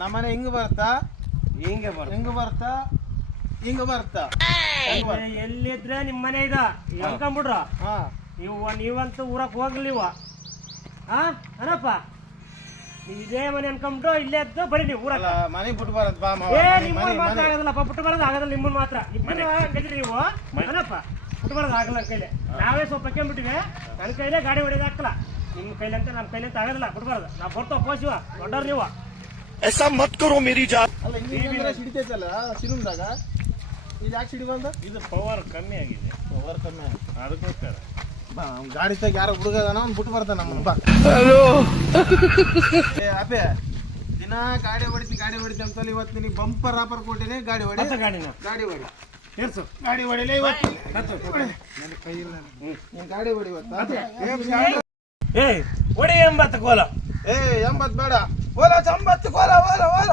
ನಮ್ಮನೆ ಹಿಂಗ್ ಬರ್ತಾ ಹಿಂಗೆ ಬರ ಹಿಂಗ್ ಬರ್ತಾ ಹಿಂಗ್ ಬರ್ತಾ ಎಲ್ಲಿದ್ರೆ ನಿಮ್ಮ ಮನೆ ಇದ ಅನ್ಕೊಂಬಿಡ್ರ ಹಾ ನೀವಂತೂ ಊರಕ್ ಹೋಗ್ಲಿ ನೀವು ಅನಪ್ಪ ನೀವು ಇದೇ ಮನೆ ಅನ್ಕೊಂಬಿಟ್ಟು ಇಲ್ಲೇ ಎದ್ದು ಬರೀ ನೀವು ಊರಲ್ಲ ಮನೆ ಬಿಟ್ಟು ಬರದ್ ಬಾ ನಿಮ್ಮನ್ನ ಮಾತ್ರ ಆಗೋದಿಲ್ಲಪ್ಪ ಬಿಟ್ಟು ಬರೋದು ಆಗೋದಿಲ್ಲ ನಿಮ್ಮನ್ನ ಮಾತ್ರ ಹಂಗಿದ್ರಿ ನೀವು ಅನಪ್ಪ ಬಿಟ್ಟು ಬರೋದು ಆಗಲ್ಲ ನನ್ನ ಕೈಲಿ ನಾವೇ ಸ್ವಲ್ಪ ಹಾಕ್ಕೊಂಡ್ಬಿಟ್ಟಿವೆ ನನ್ನ ಕೈಲೇ ಗಾಡಿ ಹೊಡೆಯೋದು ಹಾಕಲ್ಲ ನಿಮ್ಮ ಕೈಲಿ ಅಂತ ನಮ್ಮ ಕೈಲಿ ಅಂತ ಆಗೋದಿಲ್ಲ ಬಿಟ್ಟು ಬರೋದು ನಾವು ಬರ್ತಾವ ಪೋಸಿವ ದೊಡ್ಡವ್ರು ನೀವು ऐसा मत करो मेरी जान ಅಲ್ಲ ಹಿಂಗೆ ಸಿಡಿತೈತಲ್ಲ ಸಿನಿಮಾದಾಗ ಇದು ಯಾಕೆ ಸಿಡಿಬಂದ ಇದು ಪವರ್ ಕಮ್ಮಿ ಆಗಿದೆ ಪವರ್ ಕಮ್ಮಿ ಅದಕ್ಕೋಸ್ಕರ ಬಾ ಗಾಡಿ ತಗ ಯಾರೋ ಹುಡುಗದಾನ ಅವ್ನು ಬಿಟ್ಟು ಬರ್ತಾನ ನಮ್ಮನ್ನ ಬಾ ಏ ಅಪ್ಪೆ ದಿನ ಗಾಡಿ ಹೊಡಿತಿ ಅಂತಲ್ಲಿ ಇವತ್ತು ನಿನಗೆ ಬಂಪರ್ ಆಫರ್ ಕೊಟ್ಟಿನಿ ಗಾಡಿ ಹೊಡಿ ಗಾಡಿ ಹೊಡಿ ತೀರ್ಸು ಗಾಡಿ ಹೊಡಿಲೇ ಇವತ್ತು ನನ್ನ ಕೈ ಇಲ್ಲ ನೀನು ಗಾಡಿ ಹೊಡಿ ಇವತ್ತು ಏ ಹೊಡಿ 80 ಕೋಲ ಏ 80 ಬೇಡ ಓಲ 90 ಕೋಲ ಓಲ